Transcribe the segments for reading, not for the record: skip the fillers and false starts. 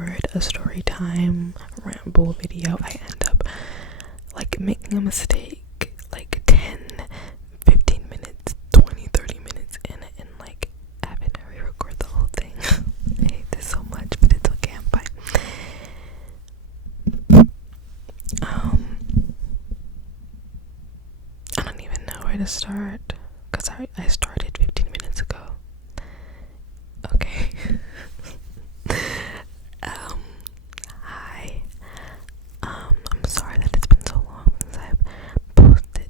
record a story time ramble video, I end up like making a mistake like 10, 15 minutes, 20, 30 minutes in it, and like having to re-record the whole thing. I hate this so much, but it's okay, I'm fine. I don't even know where to start because I started 15 minutes ago. Okay. Hi. I'm sorry that it's been so long since I've posted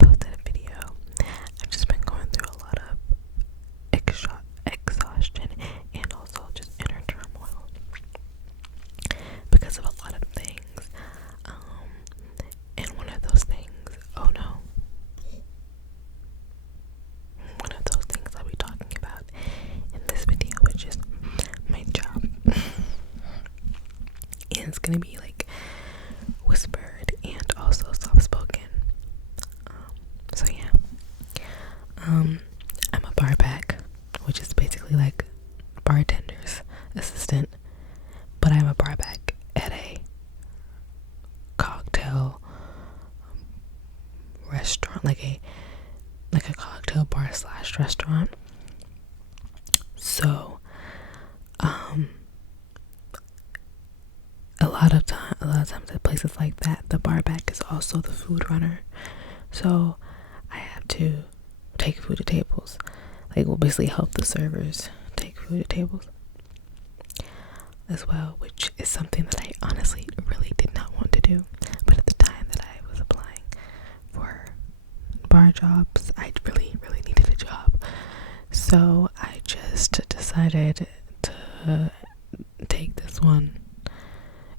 a video. I've just been going through a lot of exhaustion and also just inner turmoil because of a lot of things. And one of those things, one of those things I'll be talking about in this video, which is my job. And it's gonna be like whispered and also soft spoken. So yeah. I'm a bar back, which is basically like bartender's assistant, but I'm a bar back at a cocktail restaurant, like a cocktail bar / restaurant. So a lot of times at places like that, the bar back is also the food runner. So I have to take food to tables. Like, we'll basically help the servers take food to tables as well, which is something that I honestly really did not want to do. But at the time that I was applying for bar jobs, I really, really needed a job. So I just decided to take this one.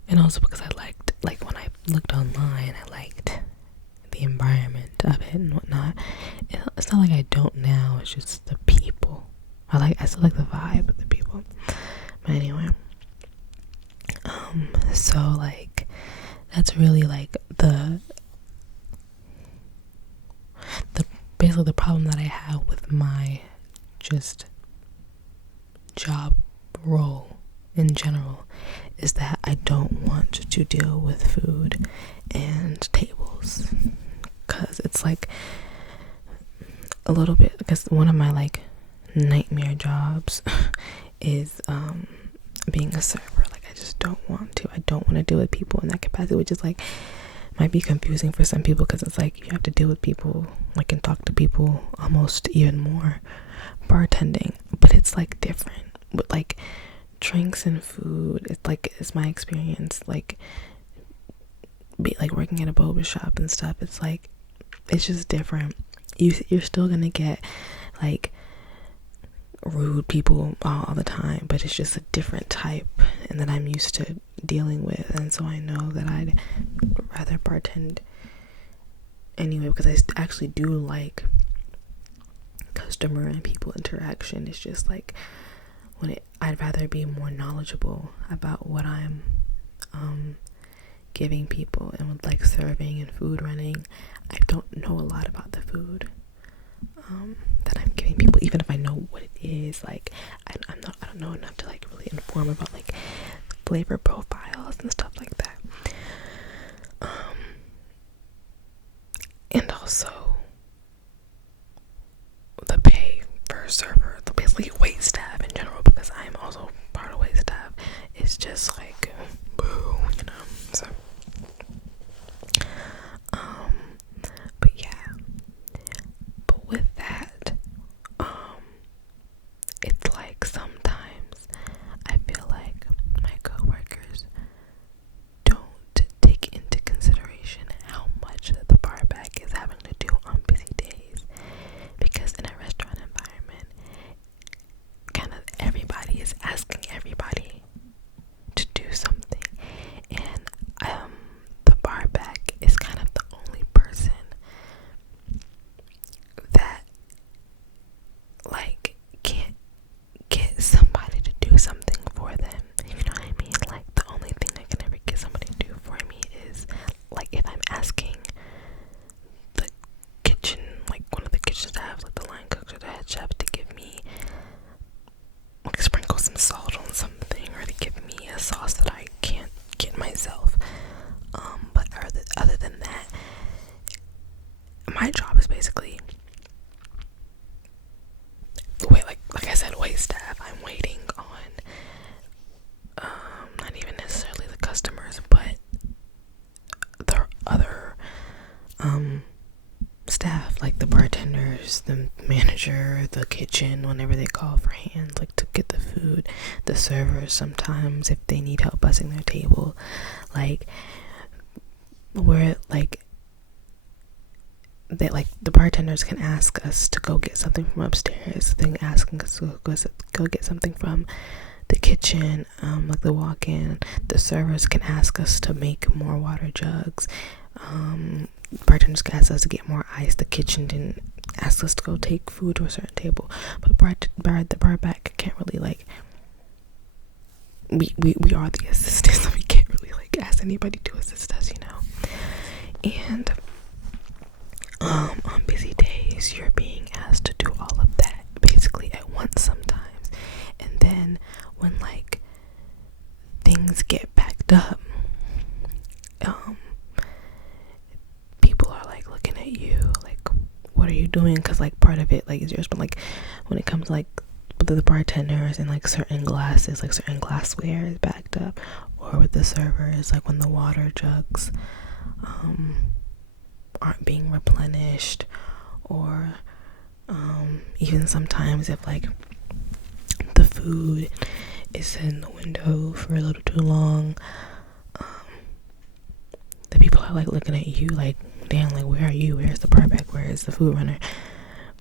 And also because I liked, like, when I looked online, I liked the environment of it and whatnot. It's not like I don't now, it's just the people. I still like the vibe of the people. But anyway, so like that's really like the basically the problem that I have with my just job role in general is that I don't want to deal with food and tables, because it's like a little bit, because one of my like nightmare jobs is being a server. Like, I just don't want to deal with people in that capacity, which is like might be confusing for some people, because it's like you have to deal with people, like, and talk to people almost even more bartending, but it's like different with like drinks and food. It's my experience, like working at a boba shop and stuff. It's like, it's just different. You're still gonna get like rude people all the time, but it's just a different type, and that I'm used to dealing with. And so I know that I'd rather bartend anyway, because I actually do like customer and people interaction. It's just like I'd rather be more knowledgeable about what I'm giving people. And with like serving and food running, I don't know a lot about the food that I'm giving people, even if I know what it is. Like, I don't know enough to like really inform about like flavor profiles and stuff like that. And also the pay for server, basically wait staff in general, because I'm also part of wait staff, is just like boo, so but yeah, but with that, it's like sometimes I feel like my coworkers don't take into consideration how much the bar back is having to do on busy days, because in a restaurant environment, kind of everybody is asking everybody to do something, and the bar back is kind of the only person that like can't get somebody to do something for them. You know what I mean? Like, the only thing I can ever get somebody to do for me is like if I'm asking the kitchen, like one of the kitchen staff, like the line cook or the head chef, to give me, like, sprinkle some salt on something, or to give me a sauce that I can't get myself. But other than that, my job is basically wait, like I said, wait staff. I'm waiting on not even necessarily the customers, but the other staff, like the bartenders, the manager, the kitchen, whenever they call for hands, like to get the food, the servers sometimes if they need help bussing their table, like where like they, like the bartenders can ask us to go get something from upstairs, then asking us to go get something from the kitchen, like the walk-in. The servers can ask us to make more water jugs. Bartenders can ask us to get more ice. The kitchen didn't ask us to go take food to a certain table, but the bar back can't really like. We are the assistants, so we can't really like ask anybody to assist us, you know. And on busy days, you're being asked to do all of that basically at once sometimes, and then when like things get backed up, people are like looking at you like, what are you doing? Because like part of it like is yours, but like when it comes to, like with the bartenders and like certain glasses, like certain glassware is backed up, or with the servers, like when the water jugs aren't being replenished, or even sometimes if like the food is in the window for a little too long, the people are like looking at you like, damn, like where are you, where's the bar back, where is the food runner?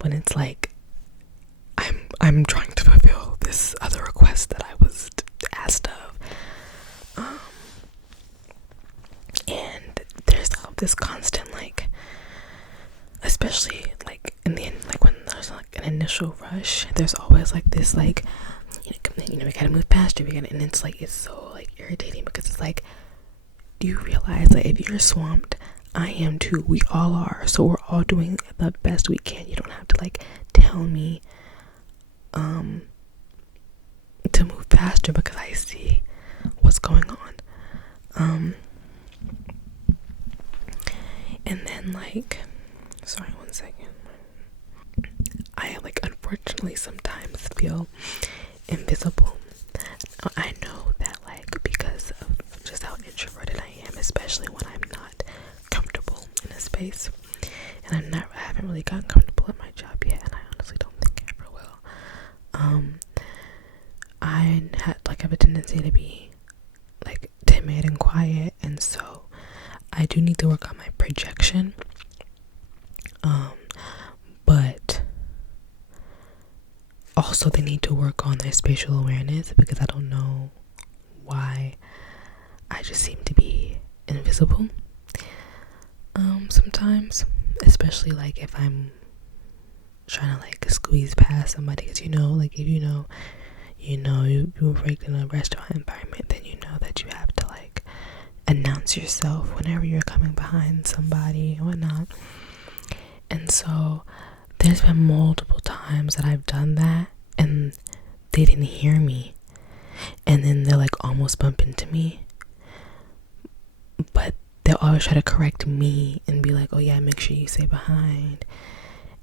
When it's like I'm trying to fulfill this other request that I was asked of, and there's this constant like, especially like in the end, like when there's like an initial rush, there's always like this like, you know we gotta move past you, and it's like, it's so like irritating, because it's like, do you realize that if you're swamped, I am too, we all are, so we're all doing the best we can. You don't have to like tell me to move faster because I see what's going on. And then like, sorry, 1 second. I like unfortunately sometimes feel invisible. I know that like because of just how introverted I am, especially when I'm not comfortable in a space, and I haven't really gotten comfortable at my job yet, and I honestly don't think I ever will. I have a tendency to be like timid and quiet, and so I do need to work on my projection. But also they need to work on their spatial awareness, because I don't know why I just seem to be invisible sometimes, especially like if I'm trying to like squeeze past somebody, because like if you work in a restaurant environment, then you know that you have to like announce yourself whenever you're coming behind somebody and whatnot. And so there's been multiple times that I've done that and they didn't hear me, and then they're like almost bump into me, but they'll always try to correct me and be like, oh yeah, make sure you say behind.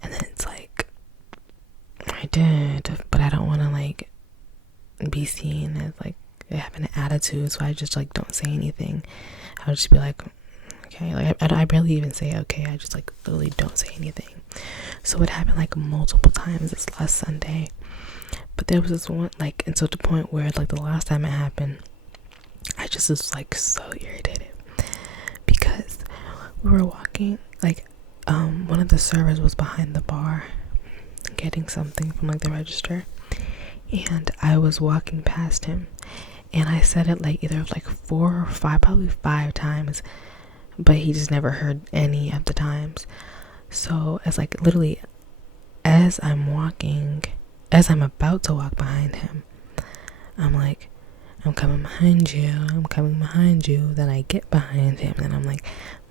And then it's like, I did, but I don't want to like be seen as like having an attitude, so I just like don't say anything. I'll just be like, okay, like I barely even say okay. I just like literally don't say anything. So it happened like multiple times this last Sunday, but there was this one like, and so to the point where like the last time it happened, I just was like so irritated, because we were walking, like one of the servers was behind the bar getting something from like the register, and I was walking past him, and I said it like either like 4 or 5, probably 5 times, but he just never heard any of the times. So as like literally as I'm about to walk behind him, I'm like, I'm coming behind you. Then I get behind him, and I'm like,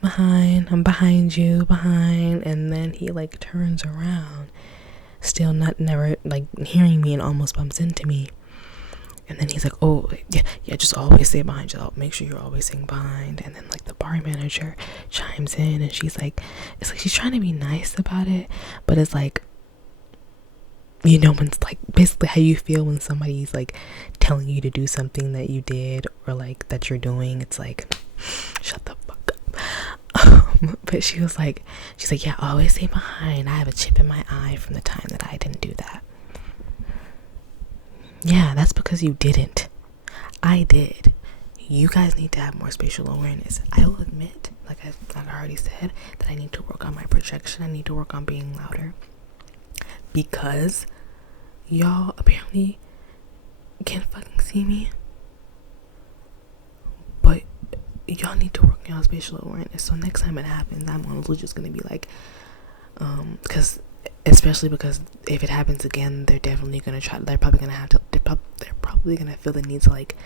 I'm behind you, and then he like turns around, still never like hearing me, and almost bumps into me. And then he's like, oh yeah, just always stay behind. Just make sure you're always staying behind. And then like the bar manager chimes in, and she's like, it's like she's trying to be nice about it, but it's like, you know, when it's like basically how you feel when somebody's like telling you to do something that you did or like that you're doing. It's like, shut the fuck up. But she's like, yeah, always stay behind. I have a chip in my eye from the time that I didn't do that. Yeah, that's because you didn't. I did. You guys need to have more spatial awareness. I will admit, like I already said, that I need to work on my projection. I need to work on being louder. Because y'all apparently can't fucking see me. But y'all need to work on your spatial awareness. So next time it happens, I'm honestly just gonna be like, especially because if it happens again, they're definitely gonna try. They're probably gonna feel the need to like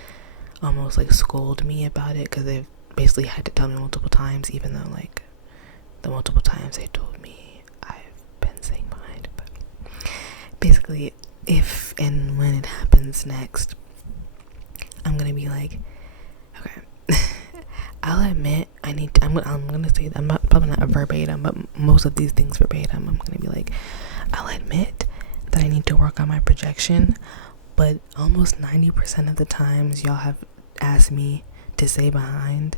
almost like scold me about it, because they've basically had to tell me multiple times, even though like the multiple times they told me I've been staying behind. But basically, if and when it happens next, I'm gonna be like, okay. I'll admit I'm gonna say that I'm probably not a verbatim, but most of these things verbatim, I'm gonna be like, I'll admit that I need to work on my projection, but almost 90% of the times y'all have asked me to say behind,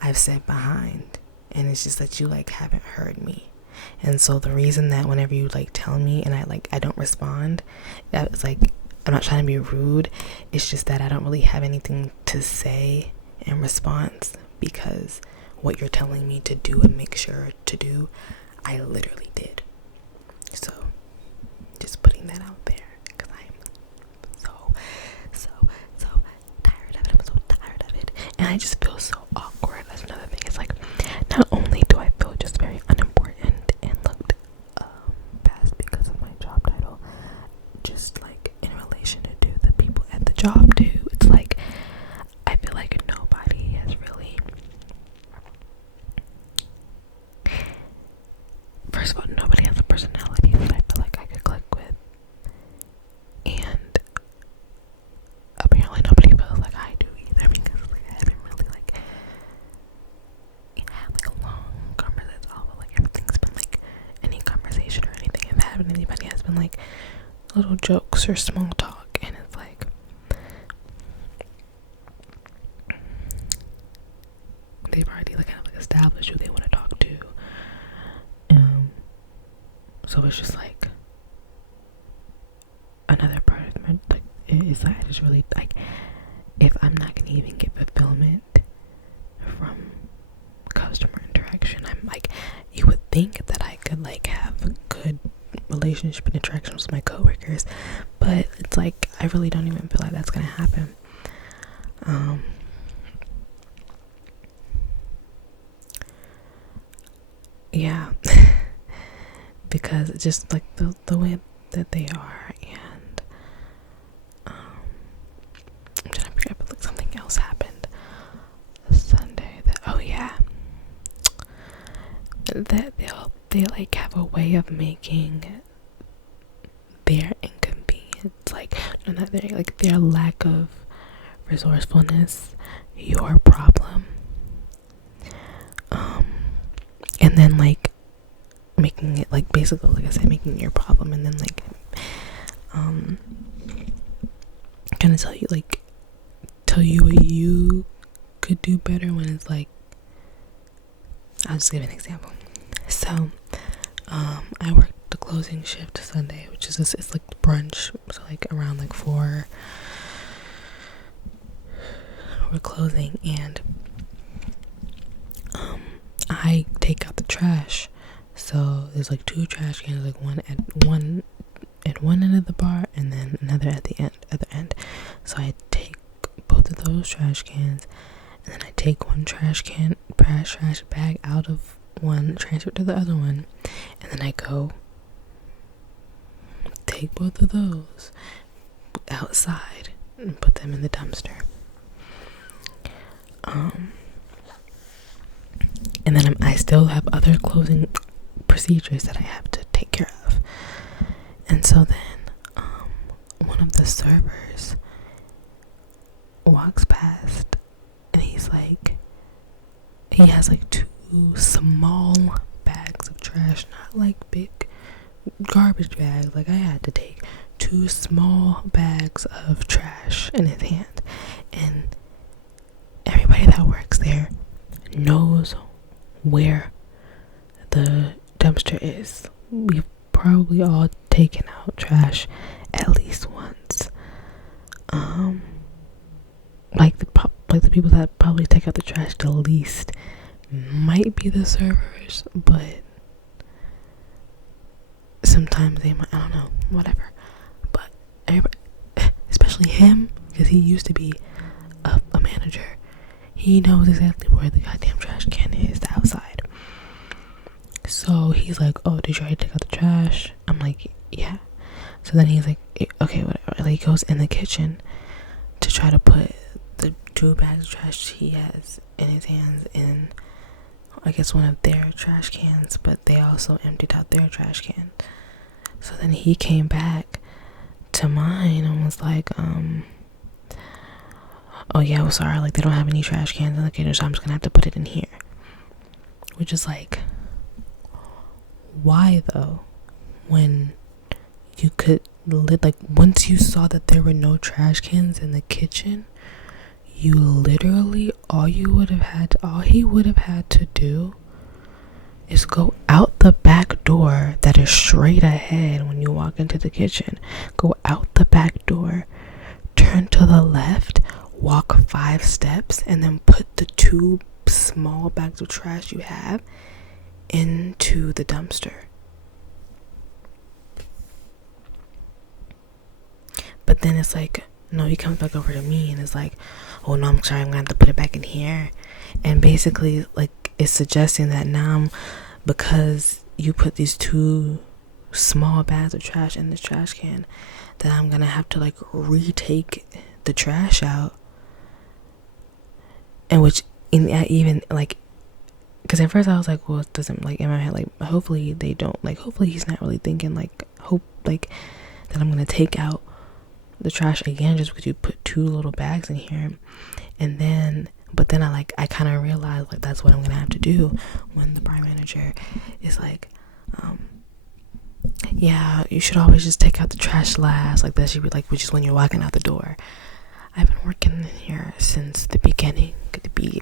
I've said behind, and it's just that you like haven't heard me. And so the reason that whenever you like tell me and I don't respond, it's like I'm not trying to be rude, it's just that I don't really have anything to say in response, because what you're telling me to do and make sure to do, I literally did. So just putting that out there, because I'm so tired of it. I'm so tired of it, and I just feel so awkward. That's another thing. It's like, not only do I feel just very unimportant and looked past because of my job title, just like in relation to the people at the job too. It's like I feel like nobody has really, first of all, nobody has a personality that I feel like I could click with, and apparently nobody feels like I do either, because like I haven't really like had like a long conversation. Like everything's been like any conversation or anything I've had with anybody has been like little jokes or small talk, and it's like they've already like kind of like established who they want to talk to. So it's just like another part of my like it's like I just really like, if I'm not gonna even get fulfillment from customer interaction, I'm like, you would think that I could like have a good relationship and interactions with my coworkers, but it's like I really don't even feel like that's gonna happen. Yeah. Because it's just like the way that they are, and I'm trying to figure out, but like something else happened Sunday that, oh yeah, that they like have a way of making their inconvenience, like not their, like their lack of resourcefulness, your problem, and then like making it like basically, like I said, making your problem, and then like kind of tell you what you could do better, when it's like, I'll just give an example. So I worked the closing shift Sunday, which is it's like brunch, so like around like 4 we're closing, and I take out the trash. So there's like 2 trash cans, like one at one end of the bar, and then another at the other end. So I take both of those trash cans, and then I take one trash bag out of one, transfer it to the other one, and then I go take both of those outside and put them in the dumpster. And then I still have other closing procedures that I have to take care of. And so then one of the servers walks past, and he has like two small bags of trash, not like big garbage bags. Like, I had to take two small bags of trash in his hand, and everybody that works there knows where the dumpster is. We've probably all taken out trash at least once. Like the people that probably take out the trash the least might be the servers, but sometimes they might, I don't know, whatever. But everybody, especially him, because he used to be a manager, he knows exactly where the goddamn trash can is, the outside. So he's like, oh, did you already take out the trash? I'm like, yeah. So then he's like, okay, whatever. Like, he goes in the kitchen to try to put the two bags of trash he has in his hands in, I guess, one of their trash cans, but they also emptied out their trash can. So then he came back to mine and was like, oh yeah, well, sorry, like, they don't have any trash cans in the kitchen, so I'm just gonna have to put it in here. Which is like, why though? When you could, like, once you saw that there were no trash cans in the kitchen, you literally, all he would have had to do is go out the back door that is straight ahead when you walk into the kitchen. Go out the back door, turn to the left, walk 5 steps, and then put the 2 small bags of trash you have into the dumpster. But then it's like, no, he comes back over to me and is like, oh no, I'm sorry, I'm gonna have to put it back in here. And basically, like, it's suggesting that now, because you put these 2 small bags of trash in this trash can, that I'm gonna have to, like, retake the trash out. And which, even, like, because at first I was like, well, it doesn't, like, in my head, like, hopefully they don't, like, hopefully he's not really thinking, like, that I'm gonna take out the trash again just because you put 2 little bags in here. And then, but then I kind of realized, like, that's what I'm gonna have to do when the bar manager is like, yeah, you should always just take out the trash last. Like, that should be, like, which is when you're walking out the door. I've been working in here since the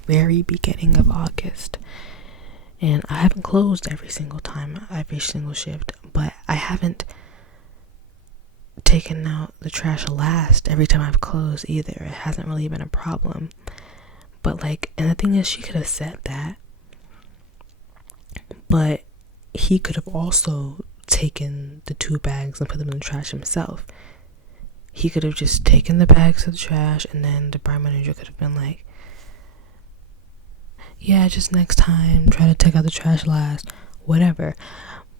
very beginning of August, and I haven't closed every single shift, but I haven't taken out the trash last every time I've closed either. It hasn't really been a problem. But, like, and the thing is, she could have said that, but he could have also taken the 2 bags and put them in the trash himself. He could have just taken the bags of the trash, and then the bar manager could have been like, yeah, just next time, try to take out the trash last, whatever.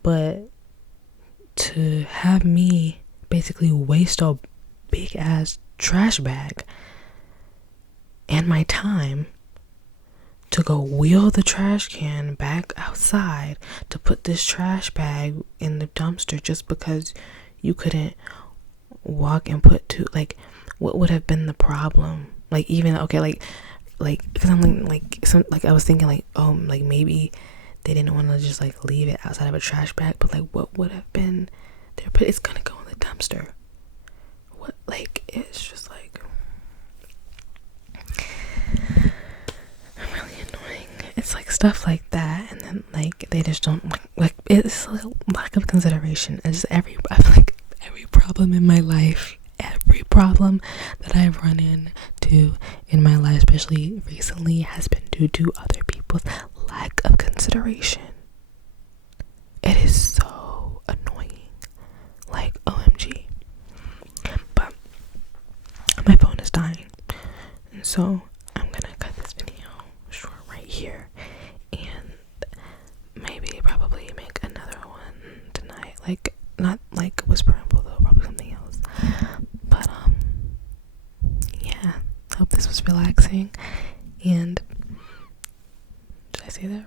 But to have me basically waste a big ass trash bag and my time to go wheel the trash can back outside to put this trash bag in the dumpster just because you couldn't walk and put 2, like, what would have been the problem? Like, even, okay, like, because I'm like, I was thinking, like, oh, like, maybe they didn't want to just, like, leave it outside of a trash bag, but, like, what would have been there? But it's gonna go in the dumpster. What, like, it's just like, really annoying. It's like stuff like that, and then, like, they just don't, like it's a lack of consideration. It's just every problem in my life, every problem that I've run into in my life, especially recently, has been due to other people's lack of consideration. It is so annoying, like, OMG. But my phone is dying, and so I'm gonna cut this video short right here, and maybe probably make another one tonight, like, not like Whisper Ramble though, probably something else. But yeah, hope this was relaxing. And did I say that right?